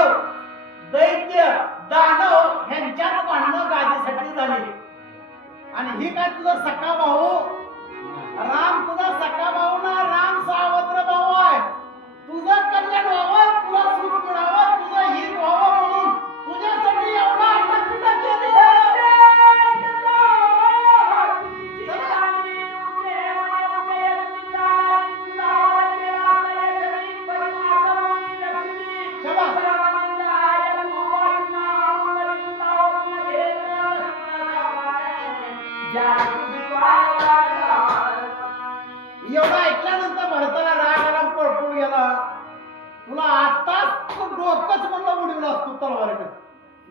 देव दैत्य दानव ह्यांच्यात भांडणं गादीसाठी झाली. आणि ही काय तुझा सखा भाऊ राम, तुझा सखा भाऊ ना, राम सावत्र भाऊ आहे. तुझं कल्याण व्हावं, तुला सुख मिळावं, तुझं हित व्हावं म्हणून तुझ्यासाठी एवढा अट्टपिटा केली. एवढा ऐकल्यानंतर भरताना राग आला, पळपून गेला. तुला आताच डोकंच म्हणलं उडवलं असतो तलवारीने,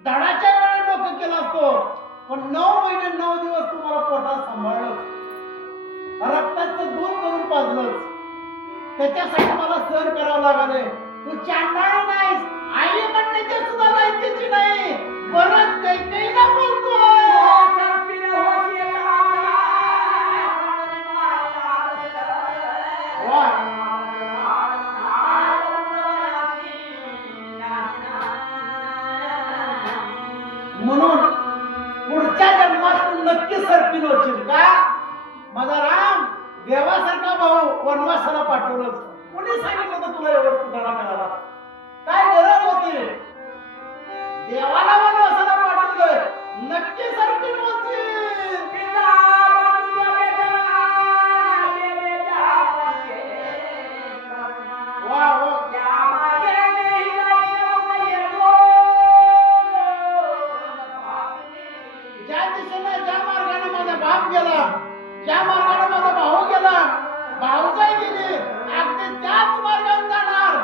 धडाच्या वेळेला डोकं केलं असतो. पण 9 महिने 9 दिवस तुम्हाला पोटात सांभाळलं, रक्ताचं दूध करून पाजलं. त्याच्यासाठी मला सहन करावं लागले. तू चांडाळ नाहीस, आई म्हणण्याची सुद्धा लायकीची नाही. परत काही ना बोलतो. म्हणून पुढच्या जन्मात तू नक्की सरपीन होशील का? माझा राम देवासारखा भाऊ वनवासाला पाठवलं. कोणी सांगितलं होतं तुला एवढं कुठाला करायला? काय गरज होती? देवाला वनवासाला पाठवलं, नक्की सरपीन होशील. ज्या मार्गाने माझा भाऊ गेला, भाऊजाई गेली, अगदी त्याच मार्गाने जाणार.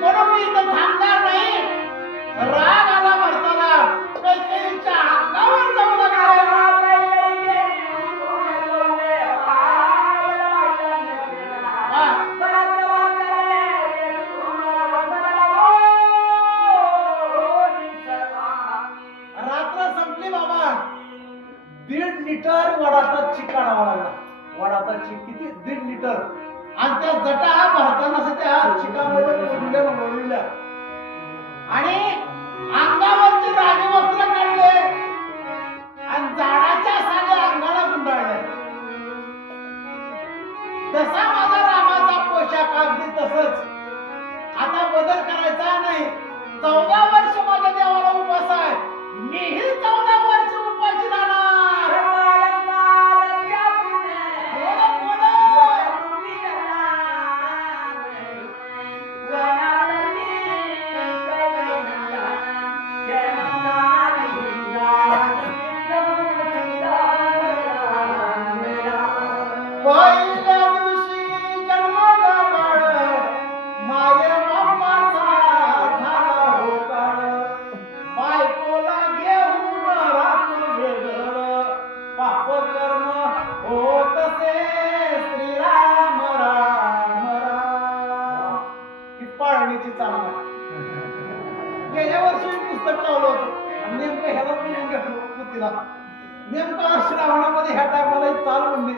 म्हणून मी इथं थांबणार नाही. राग आला भरताना कैकेयीच्या अंगावर जाऊ लागला. दीड लिटर वडाचा चिक काढावा लागला. वडाचा चिक किती? 1.5 लिटर. आणि त्या जटा भरताना त्या चिकामध्ये वळविल्या आणि अंगावरचे रागे वस्त्र काढले आणि झाडाच्या साध्या अंगाला गुंडाळले. तसा माझा रामाचा पोशाख अगदी तसंच. आता बदल करायचा नाही. 14 वर्ष माझ्या देवाला उपास आहे. मीही 14 वर्ष उपाशी राहणार. पहिल्या दिवशी जन्माला बाळ माये बापाचा झाला होकार. बायकोला घेऊन राखून वेगळं पाप कर्म होत असे. श्रीराम राम राम. ही पाळणीची चाल. गेल्या वर्षी मी पुस्तक लावलं होतं आणि नेमकं ह्याला म्हणून घेतलं पुतीला. नेमकं श्रावणामध्ये ह्या टायमाला चाल म्हणली.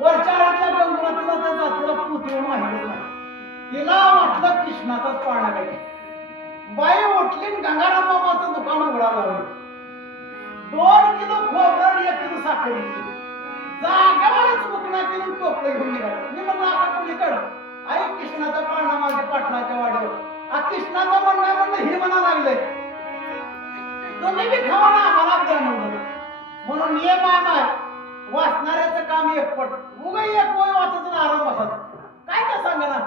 वरच्या आळीच्या गंगुरातीला त्या जातीला पुतीवर माहिती नाही. तिला वाटलं कृष्णाचाच पाळणा काय. बाई उठली गंगाराम मामाचं दुकान उघडा लावलं. 2 किलो खोबरं आणि 1 किलो साखर घेतली. जागेवरच मुकणा केली, टोपलं घेऊन निघालं. मी म्हणलं आता कोणीकडं? आई कृष्णाचा पाळणा माझ्या पाटलाच्या वाड्यावर. कृष्णाचं म्हणणं हे म्हणा लागले, तुम्ही बी खावा ना, आम्हाला द्या म्हणलं. म्हणून नियम आहे, वाचणाऱ्याचं काम एकपट. उगा एक वय वाचायचं आराम बसायचं. काय का सांगा ना,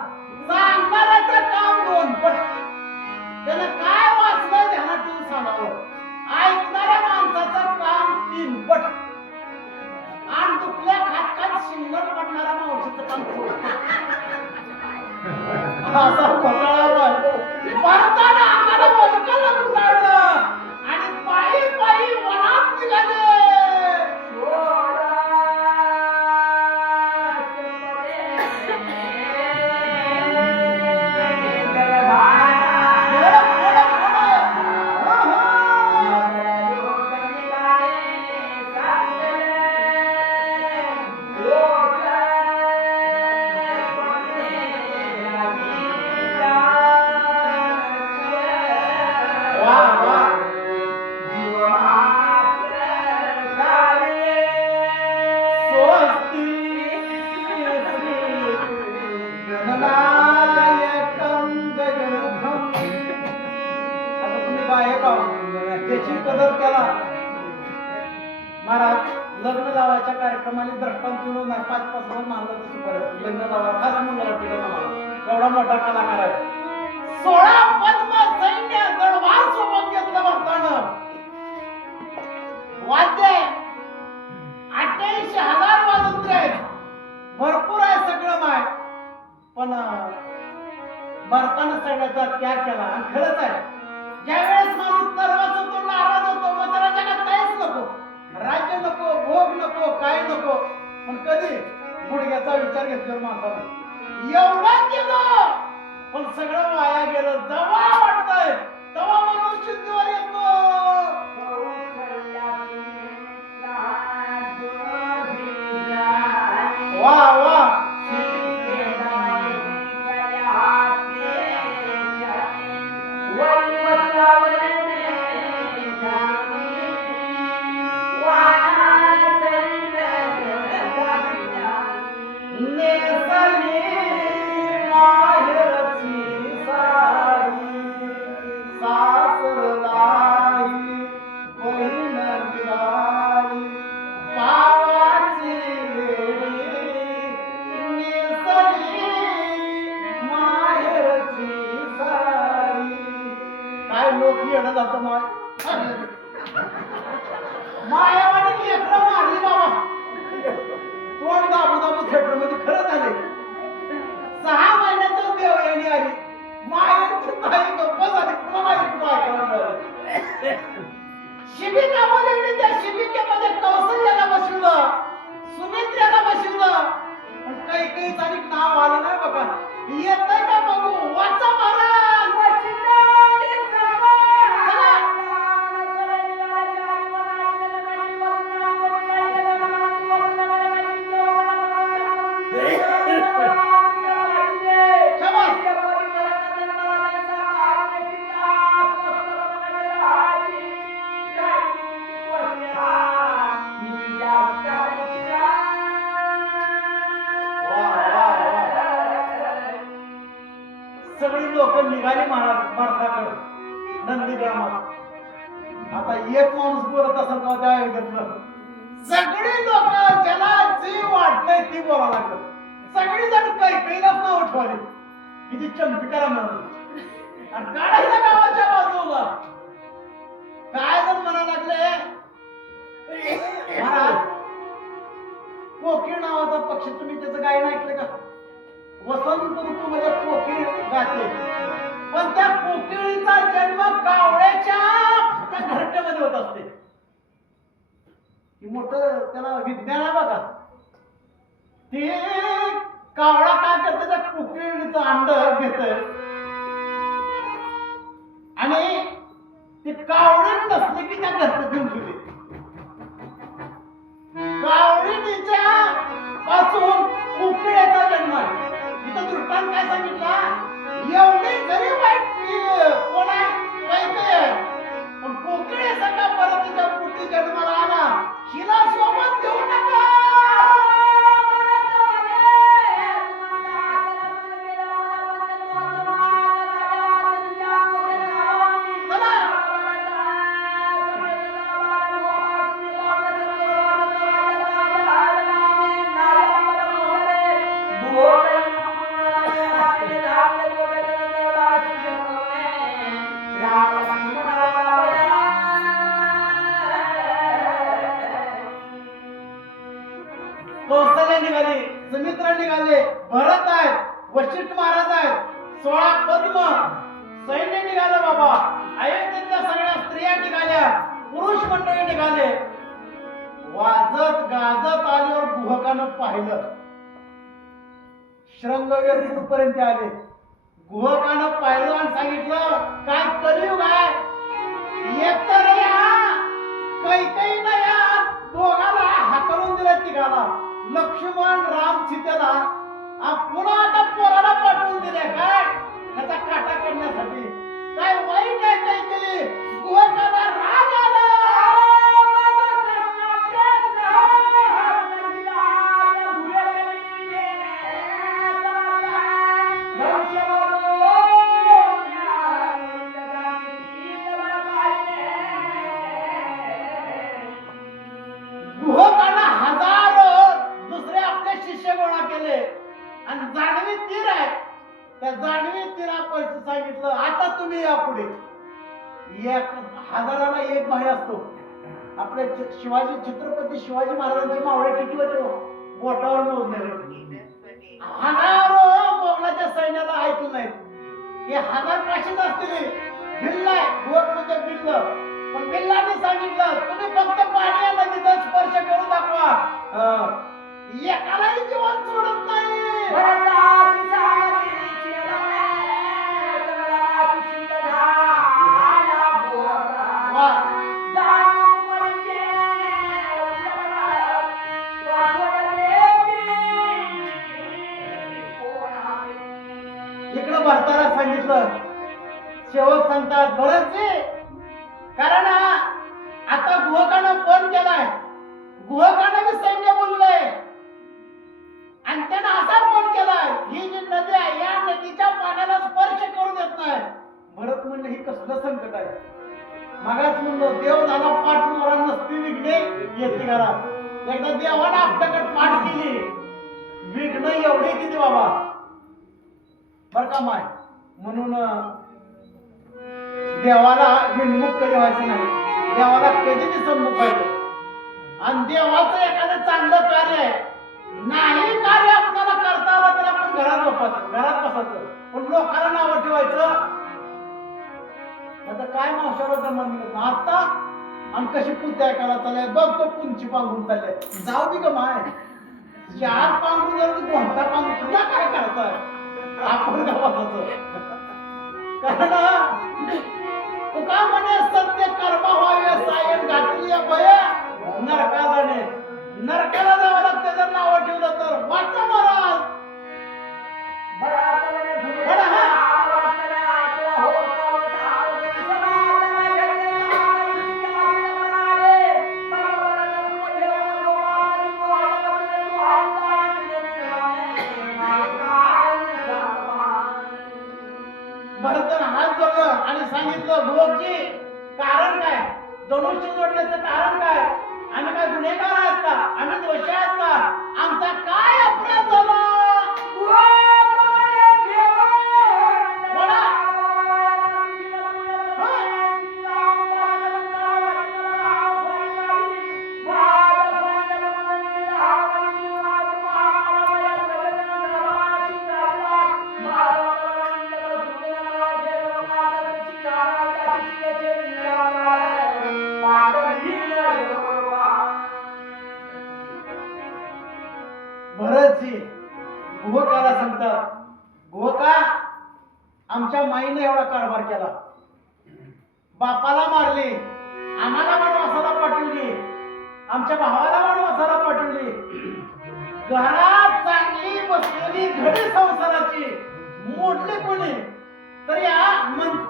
सांगणाऱ्याचं काम 2 पट. त्यानं काय वाचलंय ध्यानात ठेवून सांगावं. ऐकणाऱ्या माणसाचं काम 3 पट. आणि दुखल्या खात शिंगण पडणाऱ्या मावशीचं काम असा घोटाळा भारतानं आम्हाला वलकं लागून काढलं आणि पायी पायी वनात निघाले. गणनायकं गगनभं. आता तुम्ही गायक आहोत, त्याची कदर केला. महाराज लग्न लावायच्या कार्यक्रमाने दृष्टांत दिलो नाही. 5-5 वर मानलं तशी परिस्थिती. लग्न लावा खास मुलाला केलं मला, एवढा मोठा कलाकार आहे. 16 पद्म सैन्य दरबार सोबत घेतलं भारतानं. वाद्य 88,000 वाजंत्री आहेत, भरपूर आहे सगळं माय. पण भारतानं सगळ्याचा त्याग केला. आणि खरंच आहे, ज्यावेळेस माणूस नर्वस होतो, नाराज होतो, मग त्याला जगात काहीच नको, राज्य नको, भोग नको, काय नको. पण कधी गुडघ्याचा विचार घेतल्यावर माणसाला एवढं केलं पण सगळं वाया गेलं. जेव्हा वाटतंय तेव्हा माणूस शुद्धीवर येतो. वा वा मायावानी लेकरं मारली बाबा. तोंड दाबू दाबू थिएटर मध्ये खरं झाले. 6 महिन्यातच देवयानी आली. मायाची ताई गप्प झाली. पुन्हा माहिती काय करणार. शिबिका मध्ये त्या शिबिकेमध्ये कौशल्याला बसवलं, सुमित्रेला बसवलं. पण काही तारीख नाव आलं नाही बघा. येतंय का बघू. वाचा महाराज. सगळी लोक निघाली महाराज भारताकडे नंदीग्रामात. आता एक माणूस बोलत असेल का त्या घेतलं. सगळी लोक ज्याला जी वाटतंय ती बोला लागलं. सगळी जण कैलाच नाव उठवाले. किती चंपिकारा म्हणून आणि काढायला गावाच्या बाजूला काय जण म्हणा लागले. महाराज कोकिळ नावाचा पक्षी, तुम्ही त्याचं गायन ऐकलं का. वसंत ऋतूमध्ये कोकिळ गाते. पण त्या कोकिळीचा जन्म कावळ्याच्या त्या घरट्यामध्ये होत असते. मोठं त्याला विज्ञान आहे बघा. ते कावळा काय करते, त्या कोकिळीचं अंड घेत आणि ते कावळी नसले की त्या घरट्यात घेऊन ठेवते. कावळीच्या पासून कोकिळ्याचा जन्म आहे. इथं दृष्टांत काय सांगितला. एवढी जरी वाईट कोण आहे काय पण कोकिळे सगळा परत तिच्या पुढची जन्माला आला. हिला सोबत घेऊ नका. कौशल्य निघाले, सुमित्रा निघाले, भरत आहेत, वशिष्ठ महाराज आहेत, 16 पद्म सैन्य निघालं बाबा. अयोध्येतल्या सगळ्या स्त्रिया निघाल्या, पुरुष मंडळी निघाले. वाजत गाजत आल्यावर गुहकानं पाहिलं. श्रृंगवेरपूर पर्यंत आले. गुहकानं पाहिलं आणि सांगितलं काय कलियुग आहे. एकतर कैकेयीनं या दोघाला हाकलून दिलं. तिघाला लक्ष्मण राम सीतेला पुन्हा आता पोराला पाठवून दिले. काय त्याचा काटा करण्यासाठी. काय वाईट आहे काय केली. गुहकाला राग आला. त्या जाणवीत तिला पैसे सांगितलं, आता तुम्ही या पुढे. 1000ला एक भाई असतो. आपले शिवाजी छत्रपती शिवाजी महाराजांचे मावळे किती होते बोटावर मोजणारे. हजारो मोगलाच्या सैन्याला ऐकलं नाही. हे 1500 असतील. बिल्ला गोट म्हणजे बिल्ल. पण बिल्लाने सांगितलं तुम्ही फक्त पाणी या नदीचा स्पर्श करून दाखवा, एकालाही जीवन सोडत नाही. इकडं भरताना सांगितलं, सेवक सांगतात बरंच, कारण आता गुहकानं फोन केलाय, गुहकानं मी सैन्य बोललंय आणि त्यानं असा फोन केलाय, ही जी नदी आहे या नदीच्या पाण्याला स्पर्श करू देत नाही. भरत म्हणलं ही कसलं संकट आहे. मगाच म्हणलं देव झाला पाठ मोरा नसती विघ्ने येते घरात. एकदा देवानं आपल्याकडे पाठ केली, विघ्न एवढे किती बाबा बर का माय. म्हणून देवाला विनमुख करायचं नाही, देवाला कधी बी सन्मुख पाहिजे. आणि देवाचं एखादं चांगलं कार्य आहे, नाही कार्य आपल्याला करता आलं तर आपण घरात बसायचं, घरात बसायचं, पण लोकांना नावं ठेवायचं. आता काय मावशाला जमन आता आणि कशी पुत्या ऐकायला चालय बघ, तो पुंची पांघरून चालले. जाऊ दे का माय, 4 पांघरून जाऊ दे, कोणता पांघरून तुला काय करताय आपण गावाचं. कारण तू का म्हणे सत्य कर्म व्हावे सायन घातली भय नरका जाणे. नरकाला जावं लागतं जर नाव ठेवलं तर. वाचा महाराज भरताना हात जोडलं आणि सांगितलं भोगजी कारण काय, धनुष्य जोडण्याचं कारण काय, आम्ही काय गुन्हेगार आहेत का, आम्ही दोषी आहेत का, आमचा काय अपराध झाला. गुहकाला सांगतात, गुहका आमच्या माईने एवढा कारभार केला, बापाला मारली, आम्हाला वनवासाला पाठवली, आमच्या भावाला वनवासाला पाठवली, घरात चांगली बसलेली घडी संसाराची मोडली कोणी तर या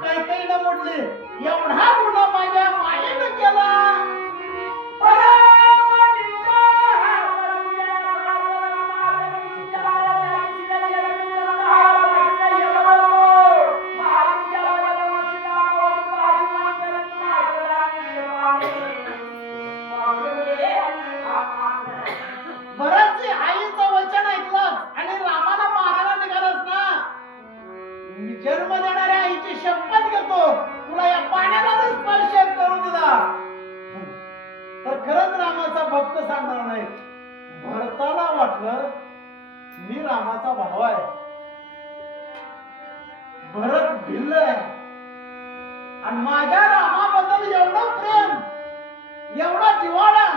कैकेयीनं मोडली. एवढा गुन्हा माझ्या मायेनं केला. आईचं वचन ऐकलं आणि रामाला मारायला निघालास ना, जन्म देणाऱ्या आईची शपथ घेतो तुला या पाण्याला स्पर्श करू दिला तर खरंच रामाचा भक्त सांगणार नाही. भरताला वाटलं मी रामाचा भाव आहे, भरत भिल्ल आहे आणि माझ्या रामाबद्दल एवढं प्रेम, एवढा जिव्हाळा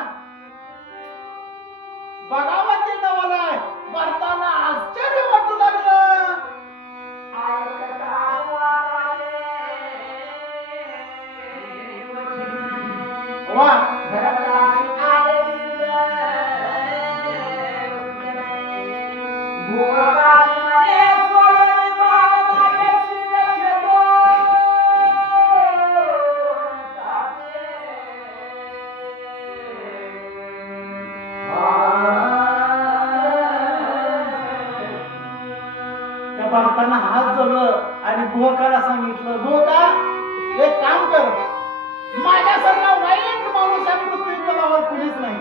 बघावं नवाला. भरताना आश्चर्य वाटू लागलं. वा भरताना हात जोडलं आणि गुहकाला सांगितलं, गुहका एक काम कर, माझ्यासारखा वाईट माणूस या पृथ्वी तलावर कुणीच नाही.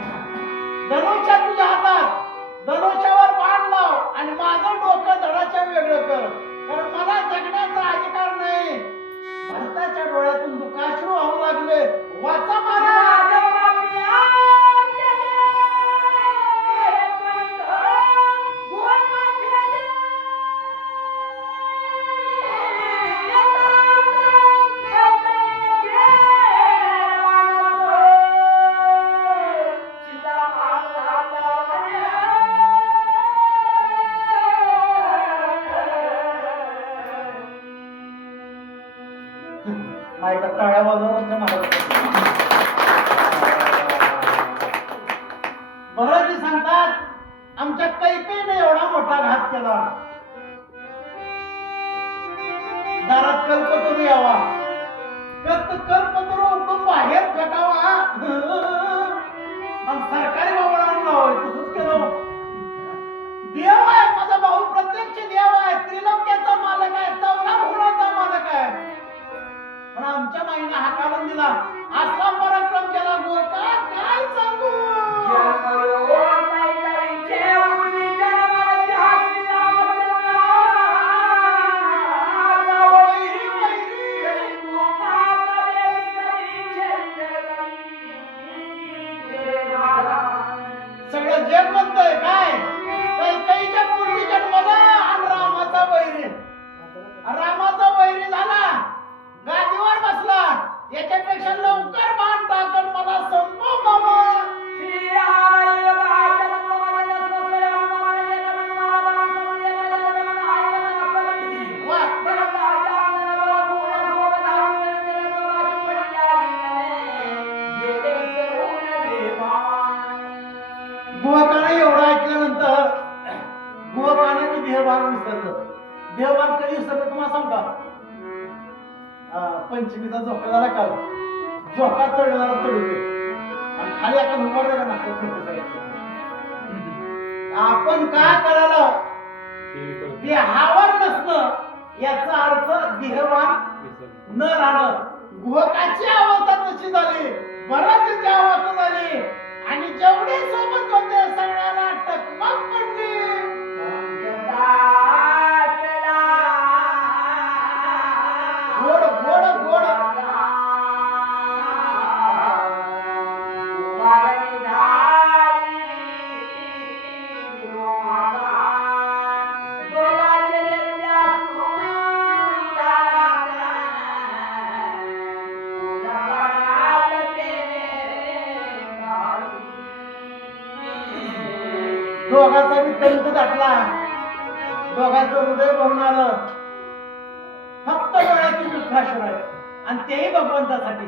धनुष्य तुझ्या हातात, धनुष्यावर बाण लाव आणि माझं डोकं धडाच्या वेगळं कर, कारण माहिती टाळ्या वाजवून महाराज बरोबर सांगतात आमच्या कैकेने एवढा मोठा घात केला दारात कल्पतरू यावा कल्पतरू उठून बाहेर फेकावा आणि सरकारी बाबळांना होय तसंच केलं देव आहे माझा भाऊ प्रत्यक्ष देव आहे त्रिलोक्याचा मालक आहे चौदा भुवनाचा मालक आहे पण आमच्या माईने हाकालून दिला असला पराक्रम केला गोका काय सांगू सगळं जग म्हणतंय काय कैकेयीच्या पोटी जन्मला आणि रामाचा वैरी झाला गादीवर बसला याच्यापेक्षा लवकर बाण टाकून मला संपव मामा गोकाने एवढं ऐकल्यानंतर गोकाने देहभान विसरलं देहभान कधी विसरलं तुम्हाला सांग का पंचमीचा झोका झाला काल झोका चढणारा चढवते आणि खाली आपण उभारलं का ना आपण काय करायला देहावर नसणं याचा अर्थ देहभान न राहणं गोकाची अवस्था तशी झाली बराचची अवस्था झाली आणि जेवढे सोबत होते सगळ्याला टकमक पडली गोड गोड गोड दोघांचा बी कंठ दाटला दोघांचं हृदय भरून आलं फक्त डोळ्याची दुःखाश्र आहे आणि तेही भगवंतासाठी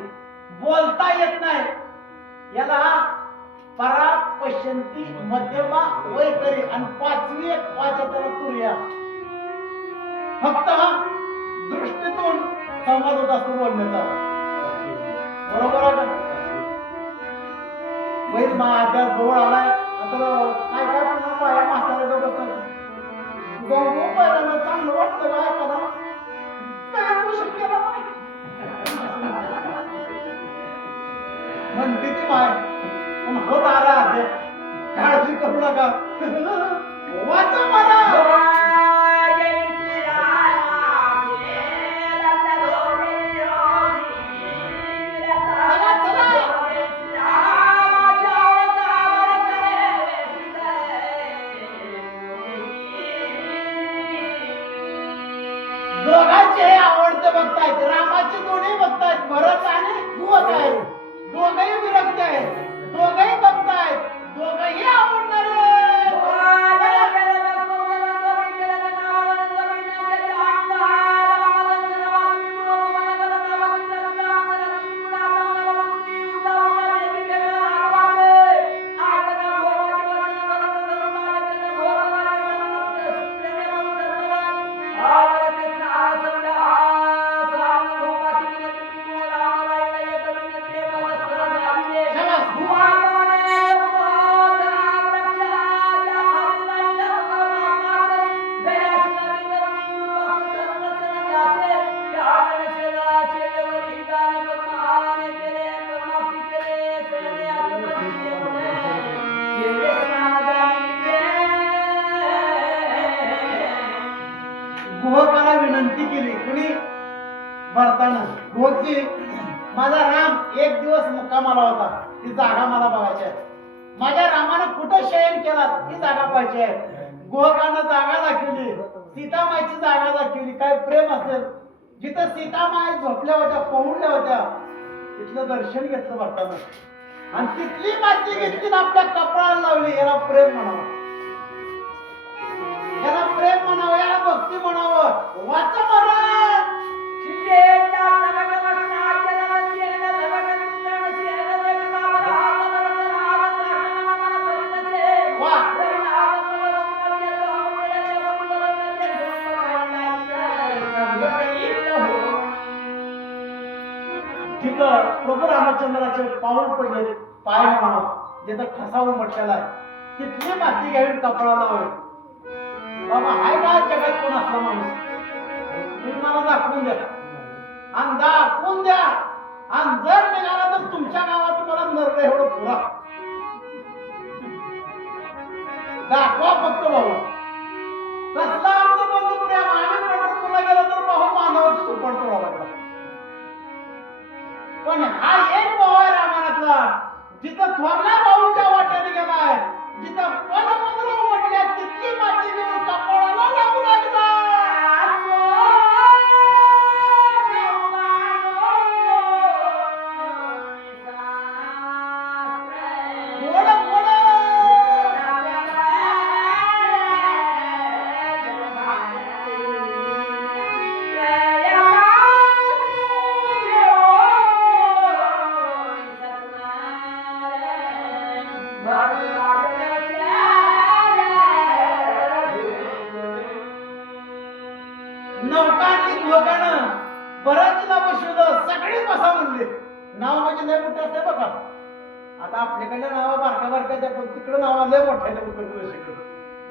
बोलता येत नाही याला परा पश्यंती मध्यमा वैकरी आणि पाचवी एक पाचत्याला तुर्या फक्त दृष्टीतून संवाद होत असतो बोलण्याचा बरोबर आहे का वैर महात्या जवळ आलाय काय काय पुन्हा पाया म्हाताऱ्याचं बसतात गंगो पहिल्यांदा चांगलं वाटतं काय करा म्हणते ती माय पण होत आला काळजी करू नका वाचा मला दोघांचे आवडते बघतायत रामाचे दोन्ही बघतायत भरत आणि कुवत आहेत दोघही विरक्त आहेत दोघही बघतायत दोघही आवडणारे विनंती केली कुणी भरताना गोची माझा राम एक दिवस मुक्कामाला होता ती जागा मला बघायची आहे माझ्या रामानं कुठं शयन केला ती जागा पाहिजे आहे गोकानं जागा दाखवली सीतामाईची जागा दाखवली काय प्रेम असेल जिथं सीतामाई झोपल्या होत्या पहुडल्या होत्या तिथलं दर्शन घेतलं भरताना आणि तिथली माती घेतली आपल्या कपडाला लावली याला प्रेम म्हणावं याला प्रेम म्हणावं याला भक्ती म्हणावं वाचा मला तिथं प्रभू रामचंद्राचे पाऊल पडले, पाय म्हणावा जिथं ठसा उमटलेला आहे, तिथली माती घ्यावी कपाळाला होय. बाबा हाय का जगात कोण असला माणूस? तुम्ही मला दाखवून द्या आणि दाखवून द्या, आणि जर निघाला तर तुमच्या गावात तुम्हाला नरड एवढं पुरा दाखवा फक्त बाबा. कसला आमचं बंधू प्रेम, आम्ही पंढरपूरला गेलो तर भाऊ मानवाची सुपड तोडा लागला. पण हा एक भाऊ आहे रामायणातला, जिथं थोरल्या भाऊच्या वाट्याने गेलाय, जिथं पदपत्र म्हटल्या तितकी माती घेऊन कपाळाला लावू लागला. नौकांनी घोगानं बराचीला बसवलं, सगळी बसा म्हणले. नाव म्हणजे लय मोठं असते बघा. आता आपल्याकडे नाव बारका बारका त्या, पण तिकडे नाव लय मोठं आहे.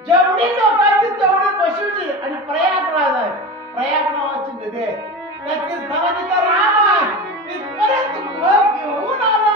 जेवढी लोक आहेत तेवढी बसवली. आणि प्रयागराज आहे, प्रयाग नावाची नदी आहे, त्या तीर्थाला तिथं राम आहे, तिथपर्यंत घोग घेऊन आला.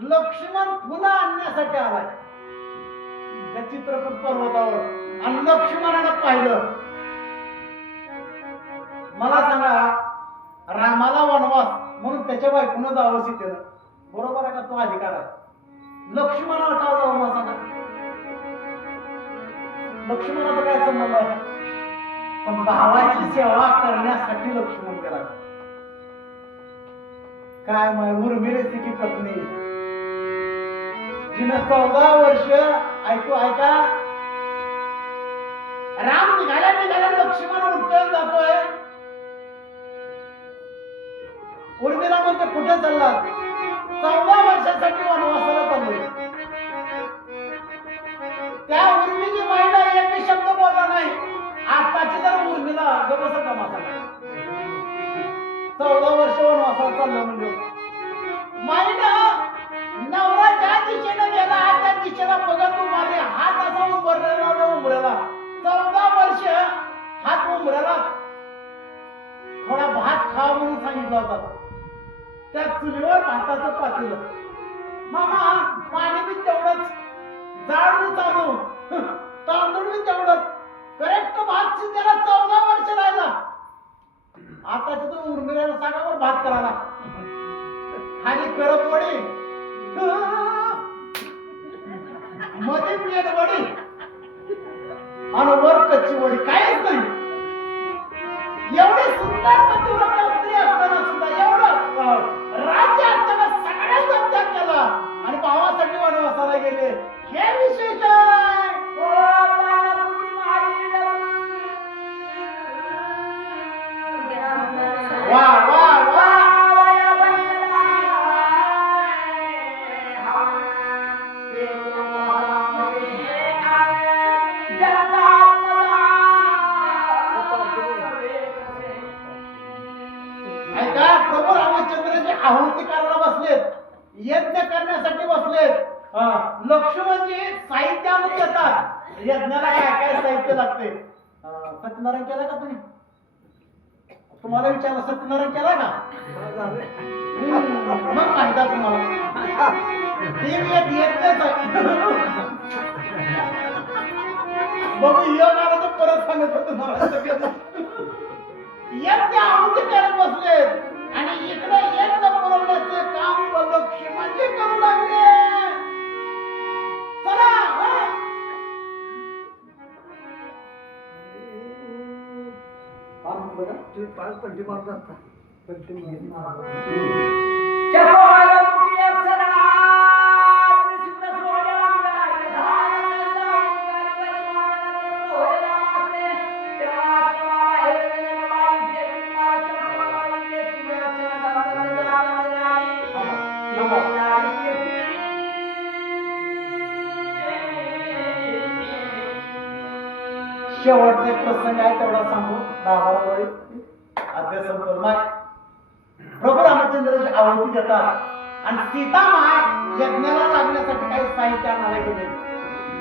लक्ष्मण पुन्हा आणण्यासाठी आलाय त्या चित्रकूट पर्वतावर, आणि लक्ष्मणानं पाहिलं. मला सांगा, रामाला वनवास म्हणून त्याच्या बायकोनं जावं सीतेनं, बरोबर आहे का? तो अधिकार आहे. लक्ष्मणाला का जावं मला सांगा? लक्ष्मणाचा काय संबंध आहे? पण भावाची सेवा करण्यासाठी लक्ष्मण गेला. काय मग उर्मिलेची की पत्नी, जिनं 14 वर्ष ऐका, राम निघाल्या लक्ष्मण उठून जातोय. उर्मिला म्हणते कुठे चालला? 14 वर्षासाठी वनवासाला चाललोय. त्या उर्मिली माईला एक शब्द बोलला नाही. आताची जर उर्मिला गबस कमासा 14 वर्ष वनवासाला चाललो म्हणजे माईला नवरा ज्या दिशेने गेला त्या दिशेला बघत उभारले, हात असा उंबरलेला 14 वर्ष हात उंबरला. थोडा भात खा म्हणून सांगितला होता. त्या चुलीवर भाताचं पातेलं, मामा पाणी बी तेवढंच, जाळ बी चालू, तांदूळ बी तेवढंच, करेक्ट भात शिजायला 14 वर्ष राहिला. आता तिथं उर्मिलेला सांगा वर भात करायला, खाली करप वडी, मध्ये पेट वडी आणि वर कच्ची वडी, काहीच नाही. एवढे सुंदर पतिव्रता स्त्री असताना सुद्धा, एवढं राज्य असताना सगळ्यांचा त्याग केला आणि भावासाठी वनवासाला गेले. हे विशेष आहे. वा वा वा. प्रभू रामचंद्राची आहुती करायला बसलेत, यज्ञ करण्यासाठी बसलेत. लक्ष्मणजी साहित्य आणून देतात. यज्ञाला काय काय साहित्य लागते? सत्यनारायण केला का तुम्ही? तुम्हाला विचारलं सत्यनारायण केला का? मग माहिती तुम्हाला यज्ञच बघू योग आला तर परत सांगत होतो. यज्ञ आहुती करत बसलेत आणि इकडे यज्ञ पुरवण्याचे काम लक्ष्मणजी करू लागले. चला बरं तू पाच पलटी मारतात का पलटी शेवटचा एक प्रसंग आहे तेवढा सांगू 10-12 वेळी अध्याय संपल माय प्रभू रामचंद्राची आहुती देतात आणि सीता माय यज्ञाला लागण्यासाठी काही साहित्य आणायला गेले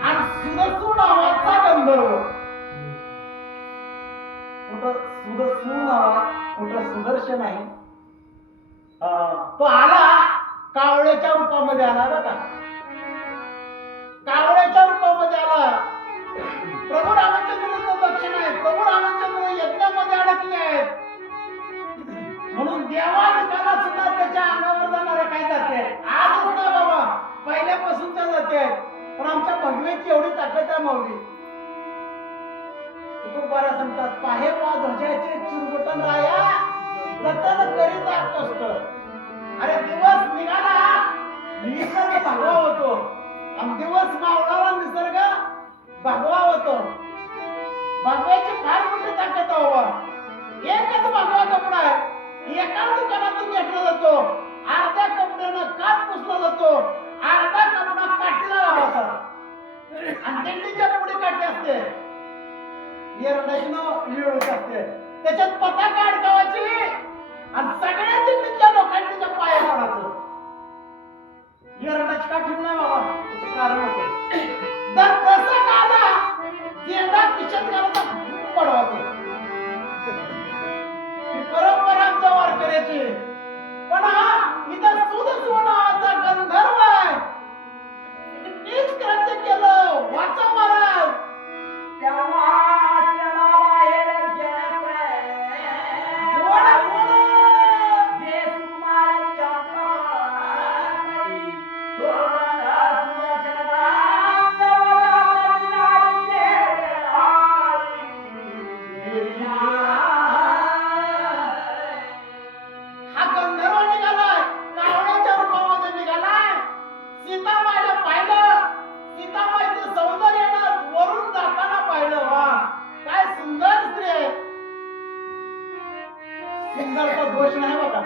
आणि सुदसू नावाचा गंधर्व कुठं सुदसू नावा कुठं सुदर्शन आहे तो आला कावळ्याच्या रूपामध्ये आला बघा कावळ्याच्या रूपामध्ये आला प्रभू रामचंद्राचं दक्षिण आहे प्रभू रामचंद्र यज्ञामध्ये अडकले आहेत म्हणून देवाधिकाला सुद्धा त्याच्या अंगावर जाणारे काय जाते आजच ना बाबा पहिल्यापासूनच्या जाते आहेत पण आमच्या भगवेची एवढी ताकद आहे माऊली तुकोबारा सांगतात पाहे पा ध्वजाचे चुरगुटन राया जतन करीत कष्ट अरे दिवस निघाला निसर्ग भगवा होतो आणि दिवस मावळाला निसर्ग भगवा होतो भगव्याची फार मोठी ताकद आहे बाबा एकच भगवा कपडा आहे एका दुकानातून घेतला जातो अर्ध्या कपड्यानं काट पुसला जातो अर्धा कपडा काठीला लावायचा आणि दिंडीच्या पुढे काठी असते येरडाईनं लिळूच असते त्याच्यात पताका अडकावायची आणि सगळ्या दिंडीतल्या लोकांनी त्याच्या पाया पडायचं येरडाची काठी नाही बाबा त्याचं कारण होतं जर प्रसंग आला येरडा खिशात घालायचा पडवायचं ही परंपरा आमच्या वारकऱ्याची पण हा इथं सुदसू नावाचा गंधर्व आहे नीच कृत्य केलं वाचा महाराज दोष नाही बघा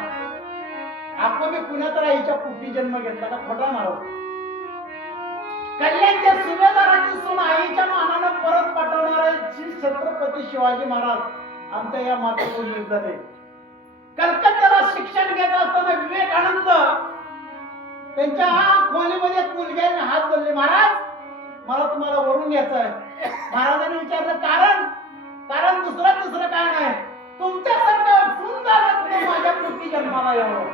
आपण पुण्यात राहायच्या पुटी जन्म घेतला का खोटा मारत कल्याणच्या सुभेदाराची सून आईच्या मानानं परत पाठवणारे छत्रपती शिवाजी महाराज आमच्या या मातृभूमीत झाले कलकत्त्याला शिक्षण घेत असताना विवेकानंद त्यांच्या खोलीमध्ये एक मुलगी हात जोडले महाराज मला तुम्हाला वरून घ्यायचं आहे महाराजांनी विचारलं कारण दुसरं काय नाही तुमच्यासारखं सुंदर माझ्या पोटी जन्माला यावं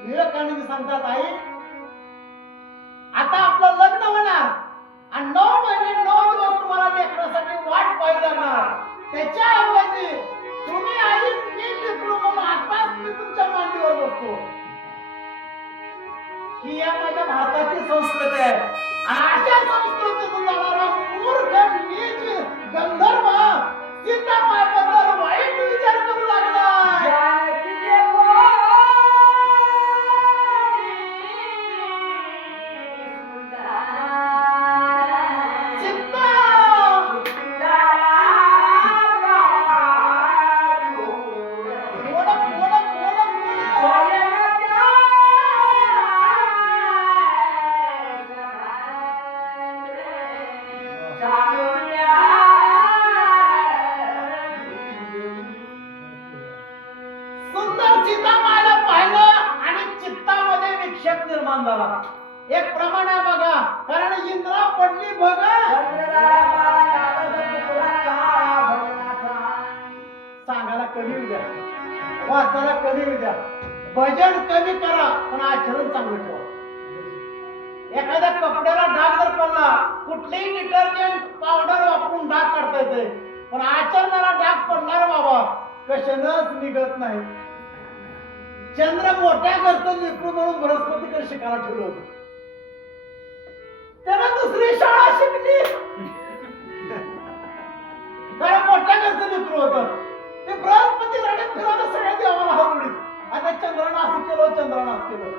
विवेकानंद सांगतात आई आता आपलं लग्न होणार आणि 9 महिने 9 दिवस तुम्हाला लेकरासाठी वाट पाहावी लागणार त्याच्या ऐवजी तुम्ही आई मी लेकरू म्हणून आताच मी तुमच्या मांडीवर बसतो ही या माझ्या भारताची संस्कृती आहे आणि अशा संस्कृतीतून जाणारा मूर्ख नीच गंधर्व सीता मायबद्दल वाईट विचार करू लागला निर्माण झाला एक प्रमाण आहे बघा कारण इंद्रा पडली बघा सांगायला कमी उद्या वाचायला कमी उद्या भजन कमी करा पण आचरण चांगलं ठेवा एखाद्या कपड्याला डाग जर पडला कुठलेही डिटर्जंट पावडर वापरून डाग काढता येते पण आचरणाला डाग पडणार बाबा कशानंच निघत नाही चंद्र मोठ्या घरचं लेकरू म्हणून बृहस्पतीकडे शिकायला ठेवलं होतं त्याला दुसरी शाळा शिकली कारण मोठ्या घरचं लेकरू होतं ते चंद्रानं असं केलं, चंद्रानं असं केलं.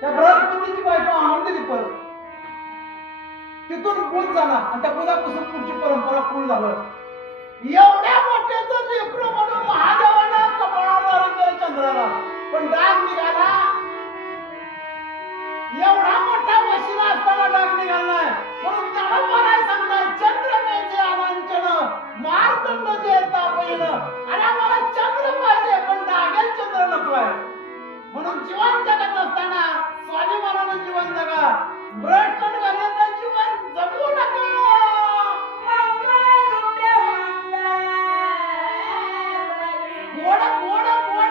त्या बृहस्पतीची बायको आणून दिली परत. तिथून बुध जाणार आणि त्या बुधापासून पुढची परंपरा पूर्ण झालं. एवढ्या मोठ्याचं लेकरं म्हणून महादेवानं कपाळावर धारण केलं चंद्राला, पण डाग निघाला. एवढा मोठा वशिला असताना डाग निघाला नाही, म्हणून त्याला म्हणाय सांगतात चंद्रमेचे अनांचन मार्तंड जे तापयन. आणि आम्हाला चंद्र पाहिजे पण डागेल चंद्र नको आहे. म्हणून जीवन जगत असताना स्वाभिमानानं जीवन जगा, भ्रष्ट घालण्याचं जीवन जगू नका. गोड गोड गोड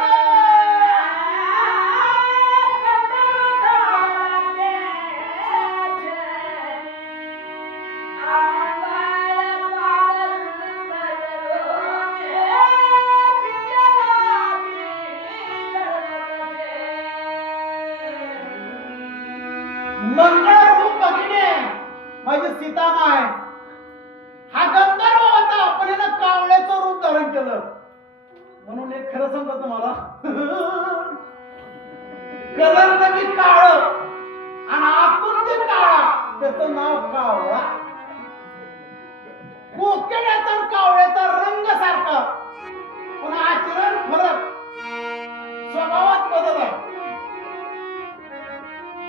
मंगळ रूप बघिणे माझी सीतामाय. हा गंधर्व होता पण यानं कावळ्याचं रूप धारण केलं. म्हणून एक खरं सांगतो तुम्हाला, कलर नवी काळ आणि आतून ते काळा, त्याचं नाव कावळा. कोकिळ्याचा आणि कावळ्याचा रंग सारखा पण आचरण फरक, स्वभावात बदल आहे.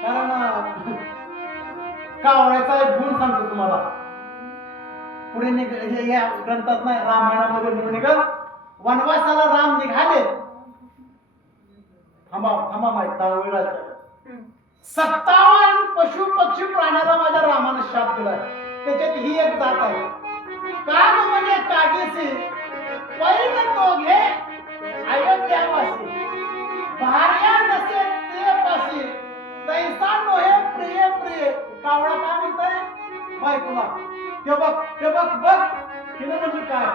कारण कावळ्याचा एक गुण सांगतो तुम्हाला. पुढे या ग्रंथात नाही, रामायणामध्ये निघाल वनवासाला राम निघाले. थांबा माहिती 57 पशु पक्षी प्राण्याला माझ्या रामाने शाप दिलाय. त्याच्यात ही एक जात आहे. काग म्हणे कागेसे पैन दोघे अयोध्यावासी, भार्या नसे ते पासी तैसा नोहे प्रिय प्रिय. कावळा काय म्हणताय बायकोला, ते बघ तिने म्हणजे काय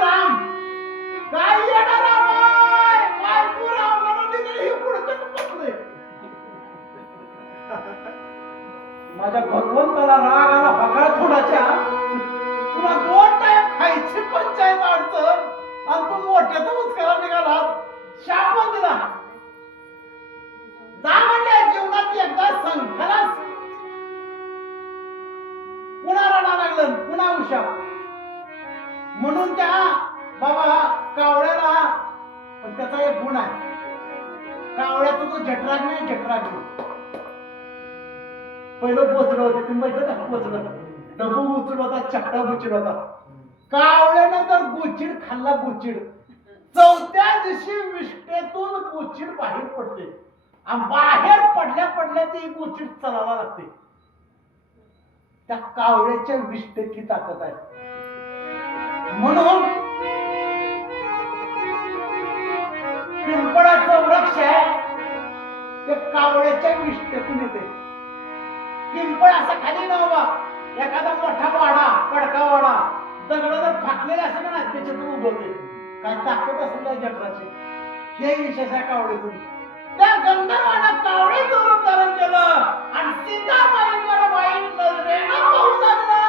राम काय येणार बायको रावणाला दिली पुढचं पकडले. माझ्या भगवंताला राग आला बघा थोडाच्या. तुला 2 टाइम खायची पंचायत अडचण आणि तू मोठ्याचा उचकाला निघाला, शाप पण दिला. जा म्हणले जीवनात एकदा संखलास, पुन्हा रडा लागलं, पुन्हा उशाप. म्हणून त्या बाबा कावळ्याला, पण त्याचा एक गुण आहे. कावळ्याचा तो जठराग नाही, जठराग पहिलं पोचलं होतं. तुम्ही बघितलं का पोचलं, डबू उचल होता, चकटा बुचिड होता. कावळ्यानं जर गुचिड खाल्ला, गुचिड 4थ्या दिवशी विष्ठेतून गुचिड बाहेर पडते आणि बाहेर पडल्या ती गुचिड चालायला लागते. त्या कावळ्याच्या विष्ठेत ही ताकद आहे. म्हणून पिंपळाचं वृक्ष आहे ते कावळ्याच्या विष्ठेतून येते. पिंपळ असा खाली नव्हा, एखादा मोठा वाडा, कडका वाडा, दगड जर फाकलेले असेल ना त्याच्यातून उगवते. काय ताकद असेल त्या जठराची. हे विशेष आहे कावळ्यातून. त्या गंधर्वानं कावळ्याचं रूप धारण केलं आणि सीतामाईकडे वाईट नजरेनं पाहू लागला.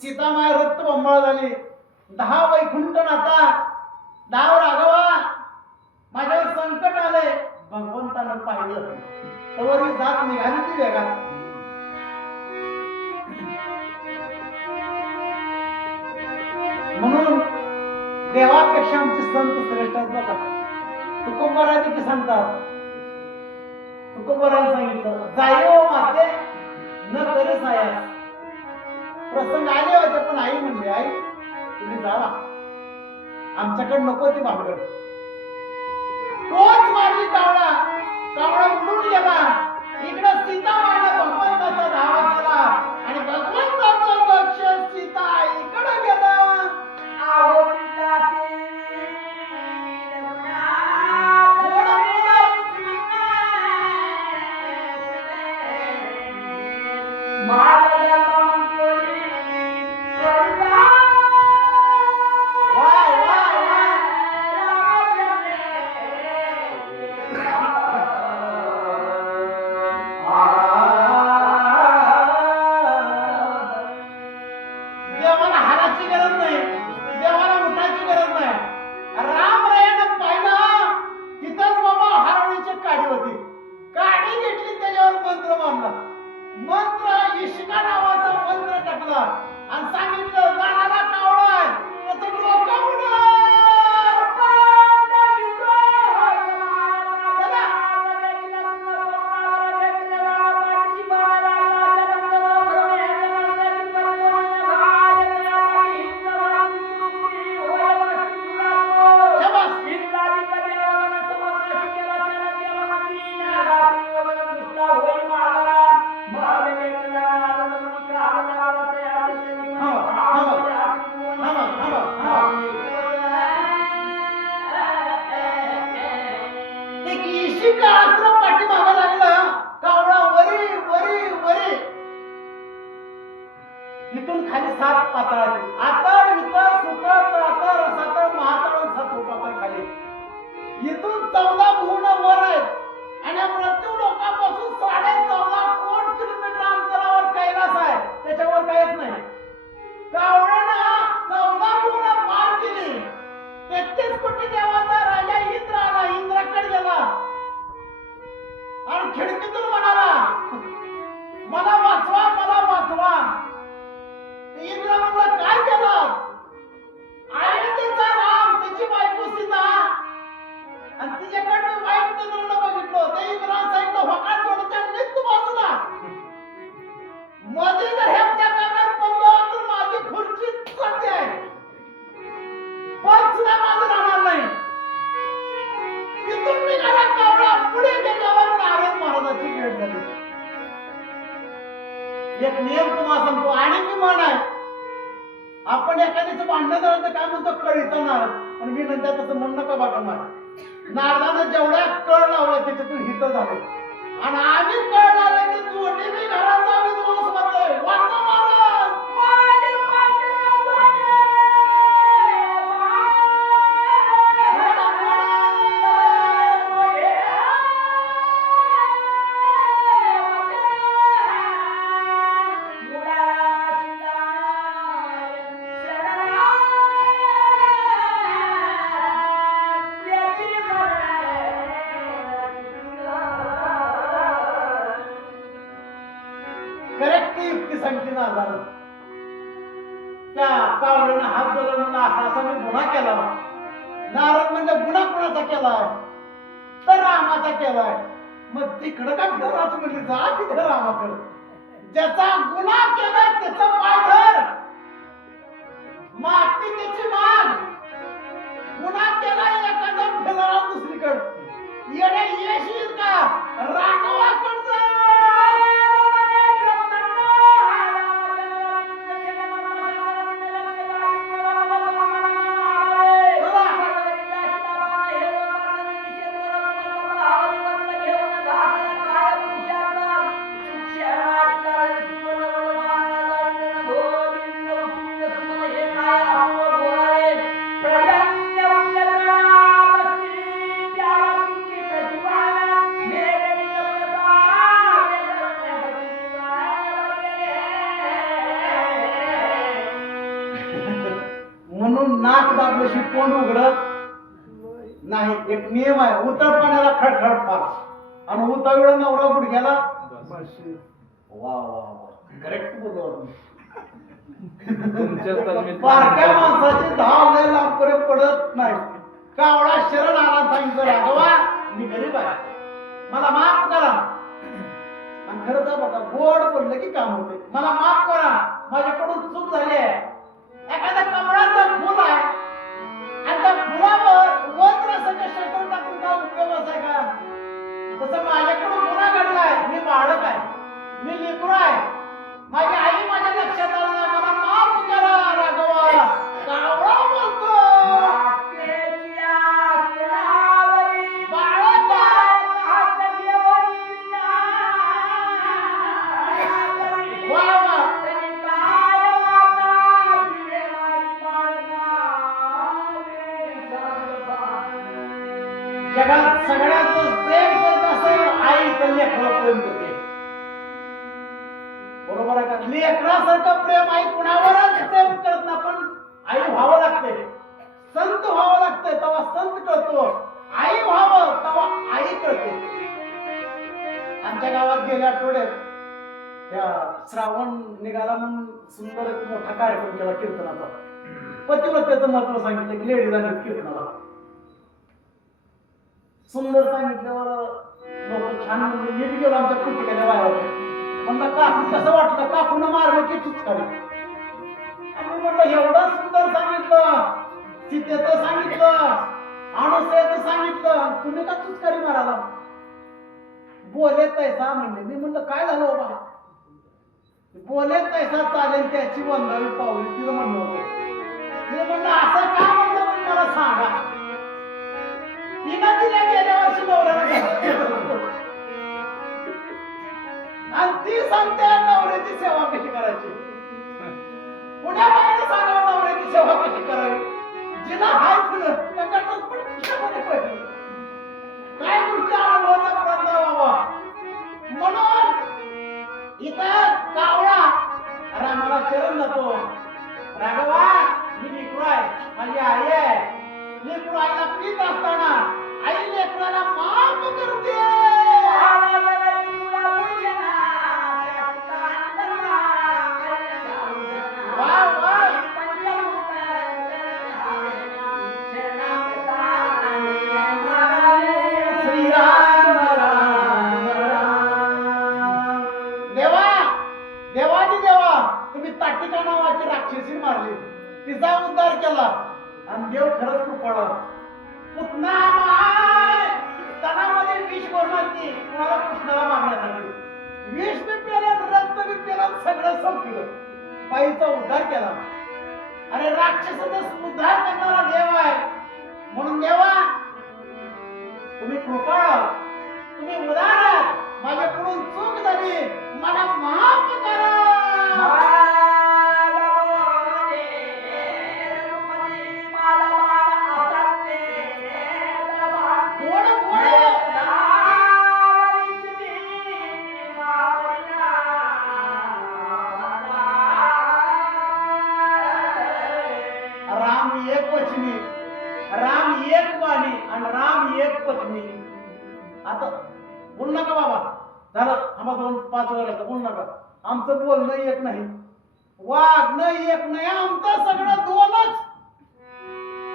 सीतामाय रक्त बंबाळ झाली. 10 वैकुंठ नाथा, 10 राघवा, माझ्यावर संकट आले. भगवंतानं पाहिलं तवर ही जात निघाली ती वेगात. म्हणून देवापेक्षा आमचे संत श्रेष्ठ आहेत बघा. तुकोबाराजी की सांगतात, तुकोबाराने सांगितलं, जायो माते न करे सायास. प्रसंग आले होते पण आई म्हणली, आई तुम्ही जावा, आमच्याकडे नको ती भानगड. कावळा कावळा उडून गेला. इकडं सीतामाईनं भगवंताचा धावा केला आणि भगवंताचं लक्ष सीता इकडं गेलं. देवाला हाराची गरज नाही, देवाला उठायची गरज नाही. रामरायानं पाहिलं तिथंच बाबा हरवणीची काडी होती. काडी घेतली, त्याच्यावर मंत्र मारला. मंत्र इशिका नावाचा मंत्र टाकला आणि सांगितलं गाणारा कावळा आहे, त्याचं डोकं उडव. अस्त्र पाठीमागं लागलं. कावळा वरी वरी वरी. इथून खाली 7 पातळ, आतळ वितळ सुतळ तळतळ रसातळ महातळ 7 पातळ खाली. इथून 14 भुवन वर आहेत आणि मृत्यू लोकांपासून 14.5 कोटी किलोमीटर अंतरावर कैलास आहे, त्याच्यावर काहीच नाही. कावळ्यानं 14 भुवन पार केली. 33 कोटी देवाचा राजा इंद्र आला, इंद्राकडे गेला आणि खिडकीतून म्हणाला, मला वाचवा, मला वाचवा. इंद्र म्हणला, काय केलं? अयोध्येचा राम, त्याची बायको सीता आणि तिच्याकडे वाईट नजरेनं बघितलं. ते इंद्रानं सांगितलं, होकार थोडच्या निघतो बाजूला. मध्ये जर हे प्रकरणात पडलो तर माझी खुर्ची सत्य आहे, पण सुद्धा माझं राहणार नाही. तिथून निघाला कावळा. पुढे गेल्यावर नारद महाराजांची भेट झाली. एक नियम तुम्हाला सांगतो आणि मी म्हण आहे, आपण एखाद्याचं भांडण झालं तर काय म्हणतो, कळीचा नारद. आणि मी नंतर तसं म्हणू नका बघा. नारदानं जेवढ्या कळ लावला त्याच्यातून हित झाले आणि आम्ही कळ लावले की दोन्ही मी घराचा विध्वंस होतोय. वाचा महाराज. त्या कावळ्यानं हात धरला, म्हणून असा मी गुन्हा केला. नारद म्हणजे गुन्हा कुणाचा केलाय? तर रामाचा केलाय. मग तिकडं का फिरायचं म्हणजे जा तिकडे रामाकडे. ज्याचा गुन्हा केलाय त्याचा पाय धर, मागती त्याची माग. गुन्हा केलाय एखादा फिरायला दुसरीकडे येणे यश येईल का? राघवाकडचा नाक दाबल्याशी तोंड उघडत नाही. एक नियम आहे, उतर पाण्याला खडखड फार आणि उतावळा नवरा गुडघ्याला. वा वा वा, करेक्ट बोललो. बारक्या माणसाची धाव लय लांबपर्यंत पडत नाही. कावळा शरण आला, सांगितलं राघवा मी गरीब आहे, मला माफ करा. आणि खरंच बघा, गोड बोललं की काम होते. मला माफ करा, माझ्याकडून चूक झाली आहे. एखाद्या कमळाचं फुल आहे आणि त्या फुलावर वज्र सगळं शटून टाकून काय उपयोग असाय का? बाळक आहे, मी लेकरू आहे, माझी आई माझ्या लक्षात आलं नाही, मला माफ करा राघवा. कावळा बोलतो जगात सगळ्यात प्रेम करत असेल आई तर लेकराला प्रेम करते. बरोबर आहे का? लेकरासारखं प्रेम आई कुणावरच प्रेम करत नाही, पण आई व्हावं लागते, संत व्हावं लागतंय तेव्हा संत कळतो, आई व्हावं तेव्हा आई कळते. आमच्या गावात गेल्या आठवड्यात त्या श्रावण निघाला म्हणून सुंदर एक मोठा कार्यक्रम केला कीर्तनाचा. पतिव्रत्याचं महत्व सांगितलं की लेडीज आणि कीर्तनाला सुंदर सांगितल्यावर लोक छान म्हणजे मी बी गेलो आमच्या कृतिकाच्या बाहेर. म्हणलं काकू कसं वाटलं? काकून मारलं की चुचकारी. आम्ही म्हणलं एवढं सुंदर सांगितलं, सीतेचं सांगितलं, अनुसयाचं सांगितलं, तुम्ही का चुचकारी माराला? बोले तैसा म्हणले. मी म्हणलं काय झालं बाबा? बोले तैसा चालेल त्याची वंदावी पावली, तिचं म्हणणं होतं. मी म्हणलं असं का म्हणलं पण मला सांगा. तिला गेल्या वर्षी नवऱ्याला आणि ती सांगते नवऱ्याची सेवा कशी करायची. पुण्या बाहेर सांगा नवऱ्याची सेवा कशी करावी. जिला हाय फुलं त्या गटात पण पडलं. काय गोष्टी अनुभवला बाबा. म्हणून इथं कावळा रामाला शरण जातो. राघवा मी लेकरू आहे, माझी आई आहे. लेकरू आईला पीत असताना आई लेकराला माफ करते. ताटिका नावाची राक्षसी मारली, तिचा उद्धार केला आणि देव खरंच कृपाळा. पुतना तणामध्ये विष भरली कुणाला कृष्णाला मारण्यासाठी. विष बी पेलं, रक्त बी पेलं, सगळं संपलं. बाईचा उद्धार केला. अरे राक्षसाचा उद्धार करणारा देव आहे. म्हणून देवा तुम्ही कृपाळ, तुम्ही उदार आहात. माझ्याकडून चूक झाली, मला माफ करा. राम एक वचनी, राम एक वाणी आणि राम एक पत्नी. आता बोल नका बाबा, झालं आम्हा 2-5 वर्षाचं बोल नका. आमचं बोलणं एक नाही, वागणं एक नाही, आमचं सगळं दोनच.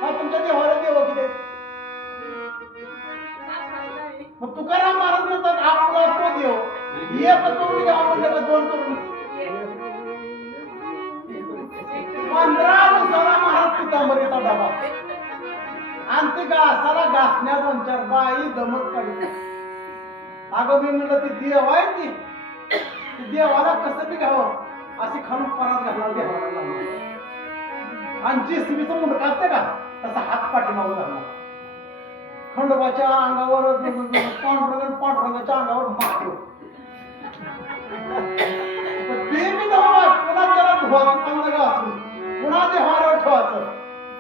हा तुमच्या देवाला देव किती. मग तुकाराम महाराज म्हणतात आपला तो देव एक करून घ्यावा म्हणलं का 2 करून. 15 दिवसाला महाराज पितांबरीचा डबा आणि ते घासाला घासण्या 2-4 बाई दमत काढली. अगं मी म्हणलं ती देव आहे, ती देवाला कसं बी घ्यावं अशी खाणून परत घालणार देवाला. आणि जेसीबीचं मुंडक असते का तसा हात पाठीमागून घालणार. खंडोबाच्या अंगावर पांडुरंगाच्या अंगावर मारतो. ते मी पुन्हा त्याला धुवायचं चांगलं घासून, पुन्हा देवाला ठेवायचं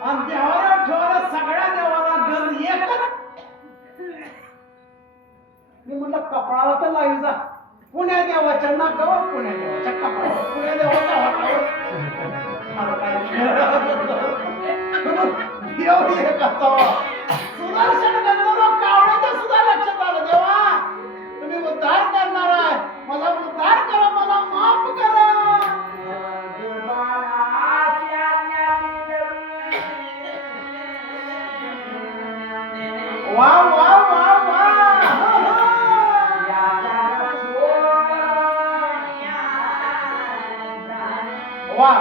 आणि देवाला ठेवायला सगळ्या देवाला गज एकच. मी म्हणलं कपाळाला तर लावी जा. पुण्या देवाच्या नाकावर, पुण्या देवाच्या कपाळावर, पुण्या देवाच्या हातावर. देव एक असावा. सुदर्शन गंधर्व कावळ्याच्या सुद्धा लक्षात आलं देवा तुम्ही उद्धार करणार आहे, मला उद्धार करा, मला माफ करा. वा वा वा वा वा.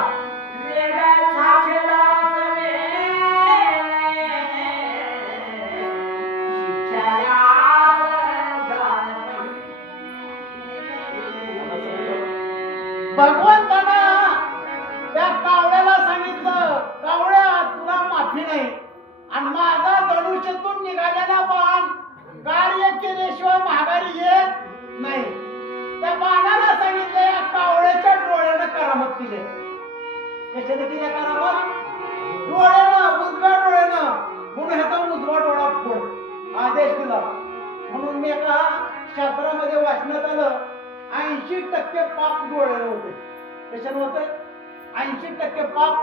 भगवंतानं त्या कावळ्याला सांगितलं, कावळ्या तुला माफी नाही आणि माझा धनुष्यातून निघालेला बाण कार्य केल्याशिवाय माघारी येत नाही. त्या बाणाला सांगितलं या कावळ्याच्या डोळ्यानं करामत केली. कशाने केल्या करामत? डोळ्यानं, उजव्या डोळ्यानं. म्हणून ह्याचा उजवा डोळा फोड आदेश दिला. म्हणून मी एका शास्त्रामध्ये वाचण्यात आलं 80% पाप डोळ्यानं होते. कशानं होते? 80% पाप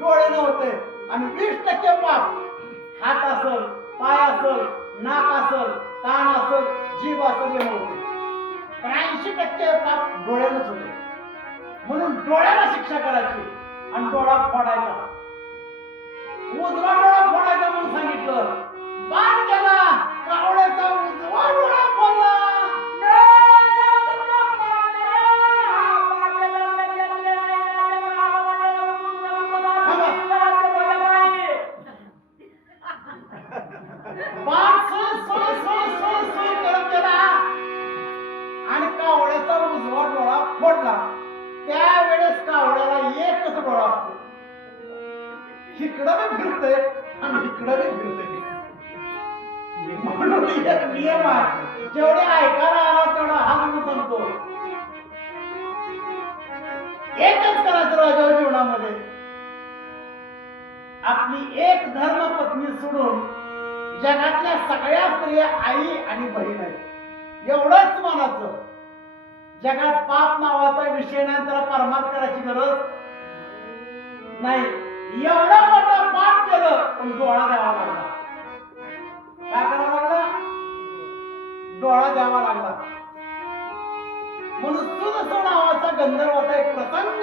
डोळ्यानं होते आणि 20% पाप हात असल, पाय असल, नाक असल, कान असल, जीभ असल हे होते. पण 80% पाप डोळ्यानंच होते. म्हणून डोळ्याला शिक्षा करायची आणि डोळा फोडायचा. उजवा डोळा फोडायचा म्हणून सांगितलं. बाण गेला, कावळ्याचा उजवा डोळा फोडला. बाण सुई करत गेला आणि कावळ्याचा उजवा डोळा फोडला. त्यावेळेस कावळ्याला एकच डोळा असतो. इकडं बी फिरतंय आणि इकडं बी फिरतंय. म्हणून एक नियम आहे, जेवढे ऐकायला आला तेवढा हात सांगतो. एकच करायचं राजा जीवनामध्ये. आपली एक धर्म पत्नी सोडून जगातल्या सगळ्या स्त्रिया आई आणि बहीण आहेत एवढंच मानायचं. जगात पाप नावाचा विषय नाही, त्याला परमार्थ करायची गरज नाही. एवढा मोठा पाप केलं पण डोळा द्यावा लागला. काय करावं लागला? डोळा द्यावा लागला. म्हणून सुदसो नावाचा गंधर्वाचा एक प्रसंग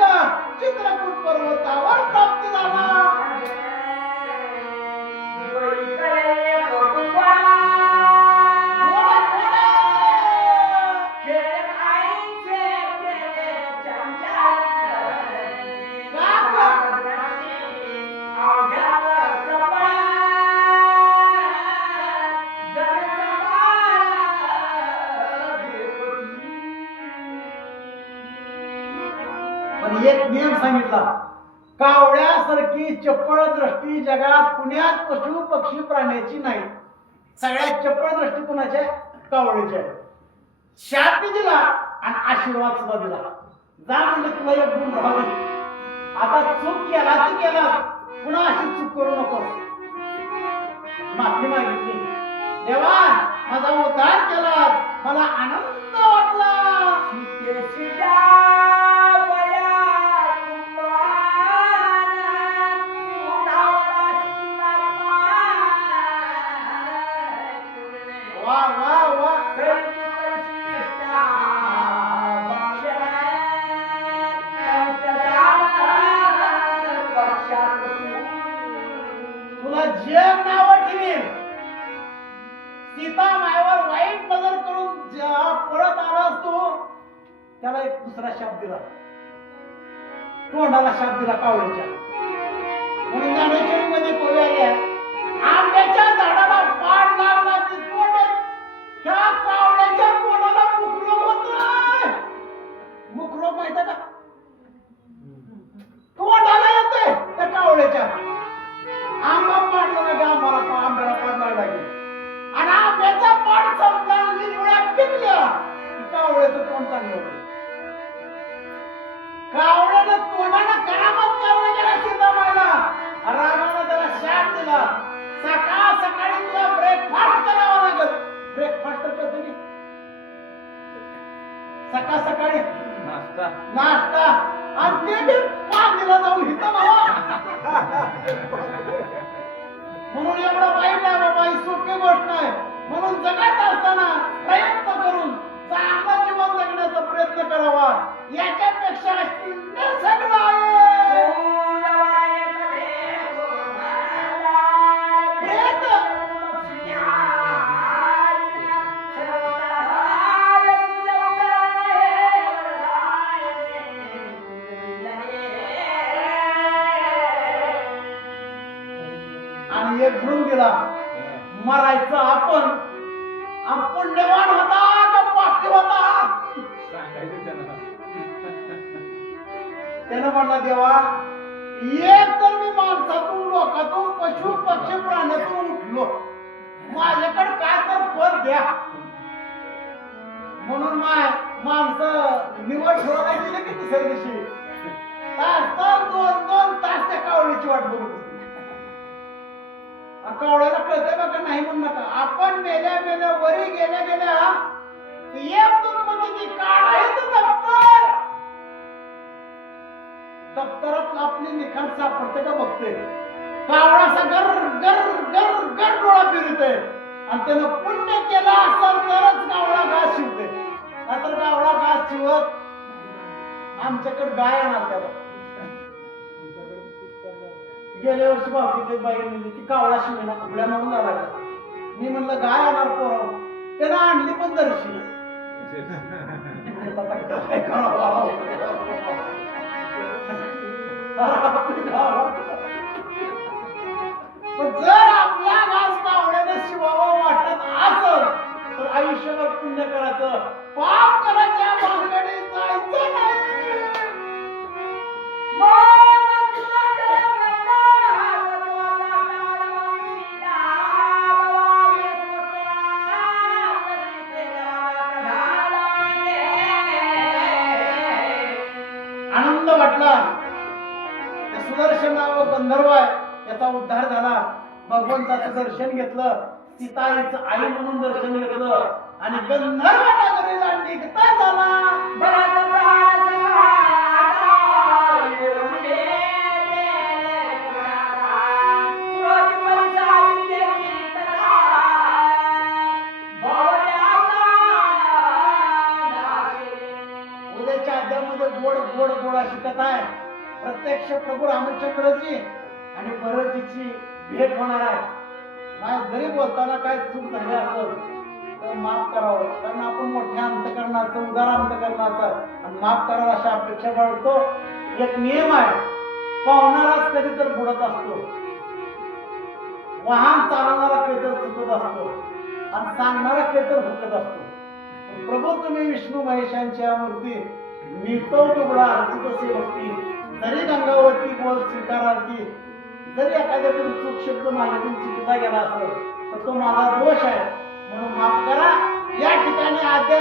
चित्रकूट पर्वतावर प्राप्त झाला. एक नियम सांगितला, कावळ्यासारखी चपळ दृष्टी जगात पुण्यात पशु पक्षी प्राण्याची नाही. सगळ्यात चपळ दृष्टी कुणाच्या? कावळ्याच्या. शाप दिला आणि आशीर्वाद सुद्धा दिला. जा म्हणजे तुला एक गुण राहावे. आता चूक केला ती केला, पुन्हा अशी चूक करू नको. माफी मागितली. देवा माझा उद्धार केला, मला आनंद वाटला. तुला जग नाव ठेवील. सीता मायवर वाईट नजर करून जेव्हा पळत आलास तू, त्याला एक दुसरा शाप दिला. तोंडाला शाप दिला कावळ्याच्या. म्हणून ज्ञानेश्वरी मध्ये कवी आल्या, आंब्याच्या झाडाला पाड लागला की तोंड, ह्या कावळ्याच्या तोंडाला मुखरोग होतोय. मुखरोग माहिती का? तोंडाला येतोय त्या कावळ्याच्या. आंबा पाडला ना, आंब्याला पाड लागला की, आणि आंब्याचा पाड संपला, लिंबुळ्या पिकल्या, कावळ्याचं तोंड चांगलं होतं. कावळ्यानं तोंडानं करामत करायला गेला सीतामाईला. रामानं त्याला शाप दिला, सकाळ सकाळी तुला ब्रेकफास्ट करावा लागेल. ब्रेकफास्ट तर करतो की सकाळ सकाळी नाश्ता आणि ते बी पाणीला जाऊन हिथं भावा. म्हणून एवढं वाईट आहे बाबा, ही सोपी गोष्ट नाही. म्हणून जगत असताना प्रयत्न करून चांगलं जीवन जगण्याचा प्रयत्न करावा. याच्यापेक्षा शून्य सगळं आहे. आणि एक गुण दिला, मरायचं आपण पुण्यवान होता का पापी होता? त्यानं म्हणला देवा एक तर मी माणसातून लोकातून पशु पक्षी प्राण्यातून उठलो माझ्याकडे काय तर पद द्या म्हणून माणसं निवड ठेवायला गेले की तिसऱ्या दिवशी तास 2 तास त्या कावळीची वाट बघत होती. कावळ्याला कळतंय बघा नाही म्हणू नका आपण मेल्या वरी गेल्या एक दोन म्हणजे ती काढायचं दप्तरात आपली लिखाण सापडते का बघते कावळा असा गर गर गर गर डोळा फिरतोय आणि त्यानं पुण्य केलं असेल तरच कावळा घास शिवते नाहीतर कावळा घास शिवत आमच्याकडे गाय आणणार त्याला गेल्या वर्षी भावकीतली बाई म्हणजे ती कावळा शिवेना उघड्या म्हणून झाला मी म्हणलं गाय आणणार पोरं त्यानं आणली पण दर्शी जर आपला घास कावळ्याने शिवावा वाटत असल तर आयुष्यभर पुण्य करायचं पाप करायच्या भानगडीत जायचं नाही. आनंद वाटला त्या सुदर्शन नाव गंधर्व आहे त्याचा उद्धार झाला भगवंताचं दर्शन घेतलं सीताईचं आई म्हणून दर्शन घेतलं आणि गंधर्व नगरीला निघता झाला उद्याच्या अध्यामध्ये गोड गोड अशी कथा आहे प्रत्यक्ष प्रभू रामचंद्रजी आणि भरतजीची भेट होणार आहे नाही जरी बोलताना काय चूक झाली असेल तर माफ करावं कारण आपण मोठ्या अंतकरणाचं उदार अंतकरणाचं आणि माफ करावं अशा अपेक्षा बाळगतो. एक नियम आहे पावणाराच कधी तर बुडत असतो वाहन चालवणारा कधी तर चुकत असतो आणि सांगणारा कधी तर हुकत असतो. प्रभू तुम्ही विष्णू महेशांच्या मूर्ती मी तो दुबळा अर्चित सेवक्ती जरी गंगावरती बोल स्वीकारार्थी जरी एखाद्याकडून चूक शब्द माझ्याकडून चुकीचा गेला असेल तर तो माझा दोष आहे म्हणून माफ करा. या ठिकाणी आद्या